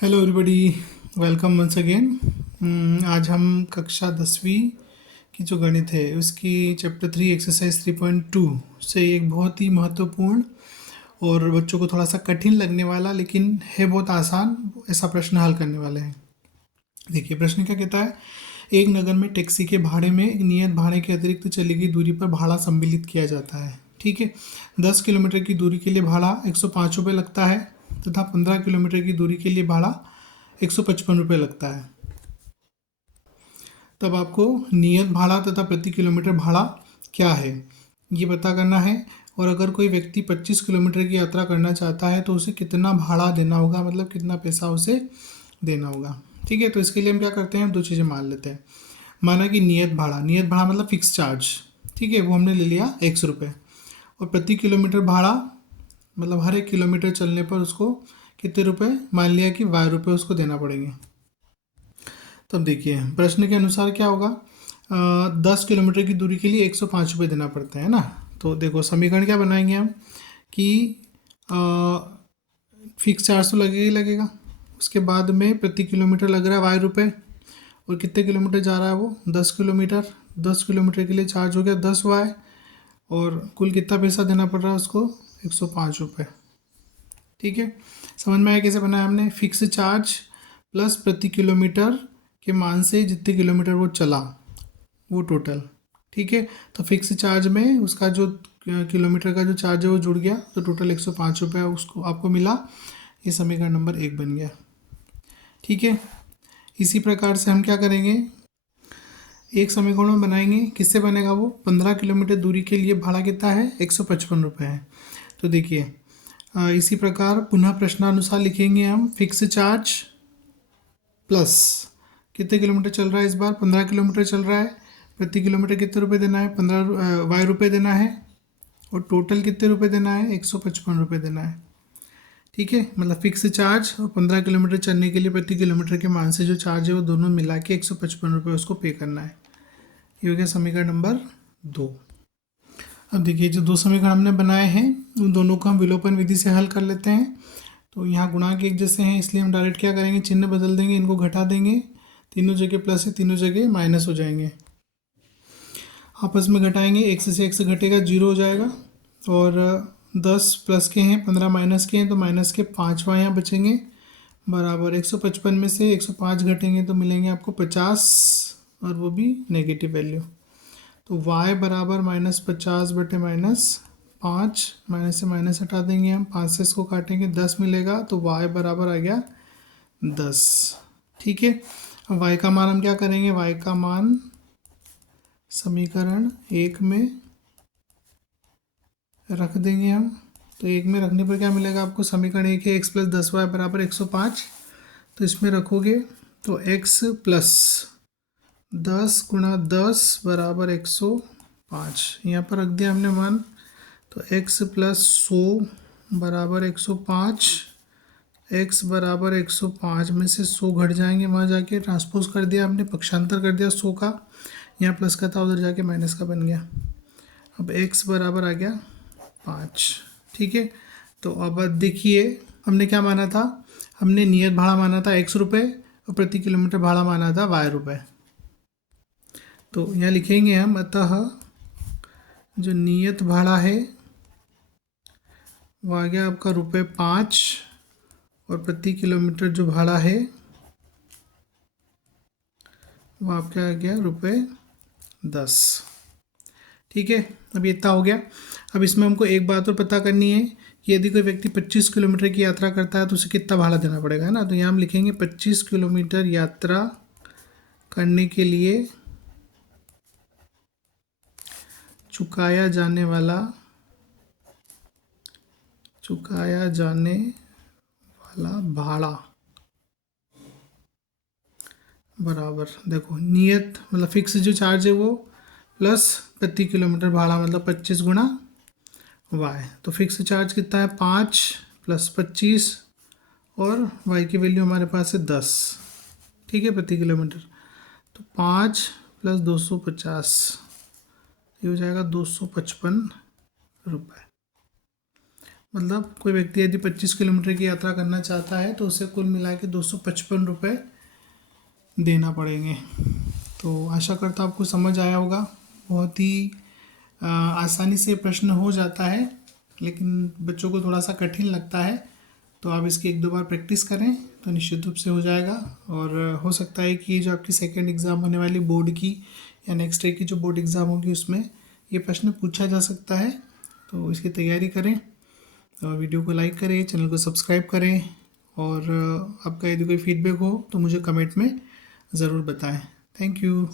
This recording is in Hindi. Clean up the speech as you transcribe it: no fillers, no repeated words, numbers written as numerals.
Hello everybody, welcome once again. आज हम कक्षा 10वीं की जो गणित है उसकी चैप्टर 3 एक्सरसाइज 3.2 से एक बहुत ही महत्वपूर्ण और बच्चों को थोड़ा सा कठिन लगने वाला लेकिन है बहुत आसान ऐसा प्रश्न हल करने वाले हैं। देखिए प्रश्न क्या कहता है। एक नगर में टैक्सी के भाड़े में एक नियत भाड़े के अतिरिक्त चली गई दूरी पर भाड़ा सम्मिलित किया जाता है। ठीक है, 10 किलोमीटर की दूरी के लिए भाड़ा 105 रुपये लगता है तथा 15 किलोमीटर की दूरी के लिए भाड़ा 155 रुपये लगता है। तब आपको नियत भाड़ा तथा प्रति किलोमीटर भाड़ा क्या है ये पता करना है। और अगर कोई व्यक्ति 25 किलोमीटर की यात्रा करना चाहता है तो उसे कितना भाड़ा देना होगा, मतलब कितना पैसा उसे देना होगा। ठीक है, तो इसके लिए हम क्या करते हैं, दो चीज़ें मान लेते हैं। माना कि नियत भाड़ा मतलब फिक्स चार्ज, ठीक है, वो हमने ले लिया 100 रुपये। और प्रति किलोमीटर भाड़ा मतलब हर एक किलोमीटर चलने पर उसको कितने रुपए, मान लिया कि ₹y उसको देना पड़ेंगे। तब देखिए प्रश्न के अनुसार क्या होगा, 10 किलोमीटर की दूरी के लिए 105 रुपये देना पड़ता है ना। तो देखो समीकरण क्या बनाएंगे हम कि फिक्स चार्ज तो लगेगा ही लगेगा, उसके बाद में प्रति किलोमीटर लग रहा है ₹y। और कितने किलोमीटर जा रहा है वो, 10 किलोमीटर। 10 किलोमीटर के लिए चार्ज हो गया 10 y। और कुल कितना पैसा देना पड़ रहा है उसको, 105 रुपये। ठीक है, समझ में आया कैसे बनाया हमने, फिक्स चार्ज प्लस प्रति किलोमीटर के मान से जितने किलोमीटर वो चला वो टोटल। ठीक है, तो फिक्स चार्ज में उसका जो किलोमीटर का जो चार्ज है वो जुड़ गया तो टोटल 105 रुपये उसको आपको मिला। ये समीकरण नंबर 1 बन गया। ठीक है, इसी प्रकार से हम क्या करेंगे, एक समीकरण बनाएंगे। किससे बनेगा वो, 15 किलोमीटर दूरी के लिए भाड़ा कितना है, 155 रुपये है। तो देखिए इसी प्रकार पुनः प्रश्नानुसार लिखेंगे हम, फिक्स चार्ज प्लस कितने किलोमीटर चल रहा है, इस बार 15 किलोमीटर चल रहा है, प्रति किलोमीटर कितने रुपए देना है, 15 y देना है। और टोटल कितने रुपए देना है, 155 रुपये देना है। ठीक है, मतलब फिक्स चार्ज और 15 किलोमीटर चलने के लिए प्रति किलोमीटर के मान से जो चार्ज है वो दोनों मिला के 155 रुपये उसको पे करना है। ये हो गया समीकरण नंबर 2। अब देखिए जो दो समीकरण हमने बनाए हैं उन दोनों को हम विलोपन विधि से हल कर लेते हैं। तो यहाँ गुणांक एक जैसे हैं इसलिए हम डायरेक्ट क्या करेंगे, चिन्ह बदल देंगे, इनको घटा देंगे। तीनों जगह प्लस है, तीनों जगह माइनस हो जाएंगे। आपस में घटाएंगे, एक्स से एक्स घटेगा, 0 हो जाएगा। और 10 प्लस के हैं, 15 माइनस के हैं तो माइनस के 5 वहाँ यहाँ बचेंगे। बराबर 155 में से 105 घटेंगे तो मिलेंगे आपको 50, और वो भी नेगेटिव वैल्यू। तो y बराबर -50/-5, माइनस से माइनस हटा देंगे हम, 5 से इसको काटेंगे 10 मिलेगा तो y बराबर आ गया 10। ठीक है, अब y का मान हम क्या करेंगे, y का मान समीकरण 1 में रख देंगे हम। तो 1 में रखने पर क्या मिलेगा आपको, समीकरण 1 है x + 10y बराबर 105। तो इसमें रखोगे तो x + 10 × 10 बराबर 105, यहाँ पर रख दिया हमने मान। तो x + 100 बराबर 105, x बराबर 105 में से 100 घट जाएंगे, वहाँ जाके ट्रांसपोज कर दिया हमने, पक्षांतर कर दिया 100 का, यहाँ प्लस का था उधर जाके माइनस का बन गया। अब x बराबर आ गया 5। ठीक है, तो अब देखिए हमने क्या माना था, हमने नियत भाड़ा माना था ₹100 और प्रति किलोमीटर भाड़ा माना था y। तो यहाँ लिखेंगे हम, अतः जो नियत भाड़ा है वो आ गया आपका ₹5 और प्रति किलोमीटर जो भाड़ा है वो आपका आ गया ₹10। ठीक है, अब ये इतना हो गया। अब इसमें हमको एक बात और पता करनी है कि यदि कोई व्यक्ति 25 किलोमीटर की यात्रा करता है तो उसे कितना भाड़ा देना पड़ेगा, है ना। तो यहाँ हम लिखेंगे 25 किलोमीटर यात्रा करने के लिए चुकाया जाने वाला भाड़ा बराबर, देखो नियत मतलब फिक्स जो चार्ज है वो प्लस प्रति किलोमीटर भाड़ा मतलब 25 गुणा y। तो फिक्स चार्ज कितना है, 5 + 25 और y की वैल्यू हमारे पास है 10। ठीक है, प्रति किलोमीटर। तो 5 + 250, ये हो जाएगा ₹255। मतलब कोई व्यक्ति यदि 25 किलोमीटर की यात्रा करना चाहता है तो उसे कुल मिला के 255 रुपये देना पड़ेंगे। तो आशा करता हूँ आपको समझ आया होगा। बहुत ही आसानी से प्रश्न हो जाता है, लेकिन बच्चों को थोड़ा सा कठिन लगता है। तो आप इसकी 1-2 बार प्रैक्टिस करें तो निश्चित रूप से हो जाएगा। और हो सकता है कि जो आपकी सेकेंड एग्ज़ाम होने वाली बोर्ड की या नेक्स्ट डे की जो बोर्ड एग्ज़ाम होगी उसमें ये प्रश्न पूछा जा सकता है। तो इसकी तैयारी करें और वीडियो को लाइक करें, चैनल को सब्सक्राइब करें। और आपका यदि कोई फीडबैक हो तो मुझे कमेंट में ज़रूर बताएं। Thank you.